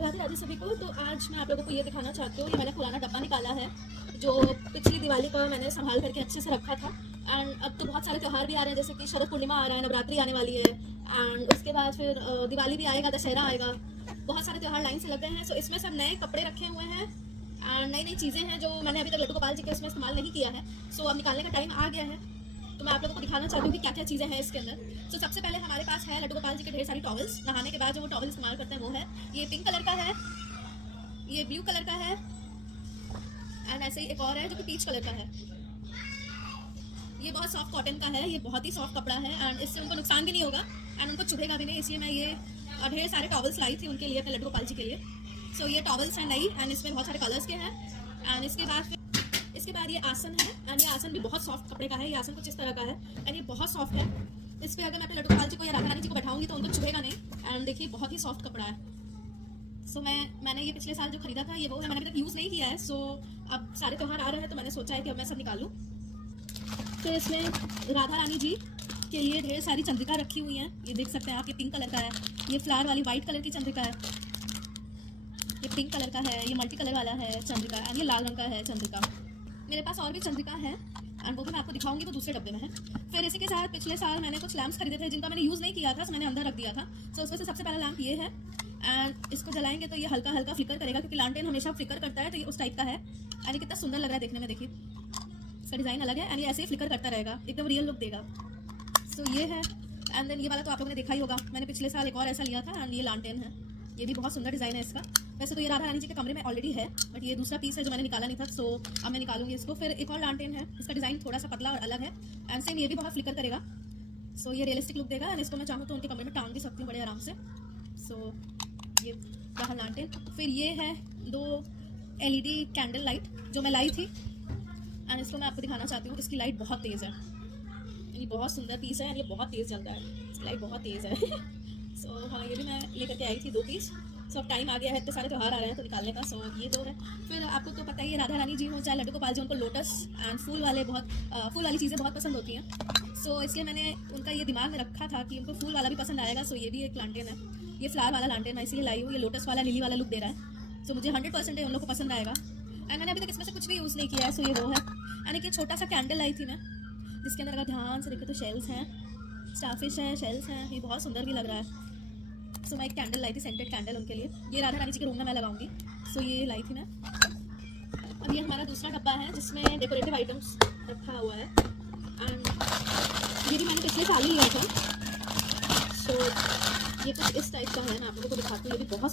राधे राधे सभी को। तो आज मैं आप लोगों को ये दिखाना चाहती हूँ, ये मैंने पुराना डब्बा निकाला है जो पिछली दिवाली का मैंने संभाल करके अच्छे से रखा था। एंड अब तो बहुत सारे त्यौहार भी आ रहे हैं, जैसे कि शरद पूर्णिमा आ रहा है, नवरात्रि आने वाली है, एंड उसके बाद फिर दिवाली भी आएगा, दशहरा आएगा, बहुत सारे त्यौहार लाइन से लग गए हैं। सो इसमें सब नए कपड़े रखे हुए हैं एंड नई नई चीज़ें हैं जो मैंने अभी तक लड्डू गोपाल जी के इसमें इस्तेमाल नहीं किया है। सो अब निकालने का टाइम आ गया है, तो मैं आप लोगों को दिखाना चाहती हूँ कि क्या क्या चीज़ें हैं इसके अंदर। सो सबसे पहले हमारे पास है लड्डू गोपाल जी के ढेर सारी टॉवल्स। नहाने के बाद जो वो टॉवल इस्तेमाल करते हैं वो है, ये पिंक कलर का है, ये ब्लू कलर का है, एंड ऐसे ही एक और है जो कि पीच कलर का है। ये बहुत सॉफ्ट कॉटन का है, ये बहुत ही सॉफ्ट कपड़ा है एंड इससे उनको नुकसान भी नहीं होगा एंड उनको चुभेगा भी नहीं, इसलिए मैं ये ढेर सारे टॉवल्स लाई थी उनके लिए, अपने लड्डू गोपाल जी के लिए। सो ये टॉवल्स हैं नई एंड इसमें बहुत सारे कलर्स के हैं। एंड इसके बाद ये आसन है एंड ये आसन भी बहुत सॉफ्ट कपड़े का है। ये आसन कुछ इस तरह का है एंड ये बहुत सॉफ्ट है। इस पर अगर मैं अपने लड्डू गोपाल जी को या राधा रानी जी को बैठाऊंगी तो उनको चुभेगा नहीं एंड देखिए बहुत ही सॉफ्ट कपड़ा है। सो मैंने ये पिछले साल जो खरीदा था ये वो है, मैंने अभी तक यूज़ नहीं किया है। सो अब सारे त्यौहार आ रहे हैं तो मैंने सोचा है कि अब मैं सब निकालूं। तो इसमें राधा रानी जी के लिए ढेर सारी चंद्रिका रखी हुई हैं, ये देख सकते हैं आप। ये पिंक कलर का है, ये फ्लावर वाली वाइट कलर की चंद्रिका है, ये पिंक कलर का है, ये मल्टी कलर वाला है चंद्रिका एंड ये लाल रंग का है चंद्रिका। मेरे पास और भी चंद्रिका है एंड वो भी मैं आपको दिखाऊंगी, वो दूसरे डब्बे में है। फिर इसी के साथ पिछले साल मैंने कुछ लैम्प्स खरीदे थे जिनका मैंने यूज़ नहीं किया था, तो मैंने अंदर रख दिया था। सो उसमें से सबसे पहला लैम्प ये है एंड इसको जलाएंगे तो ये हल्का हल्का फ्लिकर करेगा, क्योंकि लालटेन हमेशा फ्लिकर करता है, तो ये उस टाइप का है एंड ये कितना सुंदर लग रहा है देखने में। देखिए इसका डिज़ाइन अलग है एंड ये ऐसे ही फ्लिकर करता रहेगा, एकदम रियल लुक देगा। सो ये है एंड देन ये वाला तो आप लोगों ने देखा ही होगा, मैंने पिछले साल एक और ऐसा लिया था एंड ये लालटेन है, ये भी बहुत सुंदर डिज़ाइन है इसका। वैसे तो ये राधा रानी जी के कमरे में ऑलरेडी है, बट ये दूसरा पीस है जो मैंने निकाला नहीं था, सो अब मैं निकालूंगी इसको। फिर एक और लालटेन है, इसका डिज़ाइन थोड़ा सा पतला और अलग है एंड सेम ये भी बहुत फ्लिकर करेगा। सो ये रियलिस्टिक लुक देगा एंड इसको मैं चाहूँ तो उनके कमरे में टांग भी सकती हूँ बड़े आराम से। सो ये रहा लालटेन। फिर ये है 2 LED कैंडल लाइट जो मैं लाई थी एंड इसको मैं आपको दिखाना चाहती हूँ। इसकी लाइट बहुत तेज़ है, ये बहुत सुंदर पीस है एंड ये बहुत तेज़ जलता है, इसकी लाइट बहुत तेज़ है। सो हाँ, ये भी मैं लेकर के आई थी 2 पीस। सो अब टाइम आ गया है, इतने सारे त्यौहार आ रहे हैं तो निकालने का। सो ये 2 है। फिर आपको तो पता ही है राधा रानी जी हो चाहे लड्डू गोपाल जी, उनको लोटस एंड फूल वाली चीज़ें बहुत पसंद होती हैं। सो इसलिए मैंने उनका ये दिमाग में रखा था कि उनको फूल वाला भी पसंद आएगा। सो ये भी एक लालटेन है, ये फ्लावर वाला लालटेन मैं इसीलिए लाई हूँ। ये लोटस वाला लिली वाला लुक दे रहा है, सो मुझे 100% उन लोग को पसंद आएगा एंड मैंने अभी तक इसमें से कुछ भी यूज़ नहीं किया है। सो ये वो है एंड एक छोटा सा कैंडल लाई थी मैं, जिसके अंदर अगर ध्यान से देखें तो शेल्स हैं, स्टारफिश है, शेल्स हैं, ये बहुत सुंदर भी लग रहा है। सो मैं एक कैंडल लाई थी, सेंटेड कैंडल उनके लिए, ये राधा रानी जी के रूम में मैं लगाऊंगी। सो ये लाई थी मैं। अब ये हमारा दूसरा डब्बा है जिसमें डेकोरेटिव आइटम्स रखा हुआ है एंड ये भी मैंने पिछले साल ही लिया था। सो ये कुछ इस टाइप का है, मैं आप लोगों को दिखाती हूँ। ये भी बहुत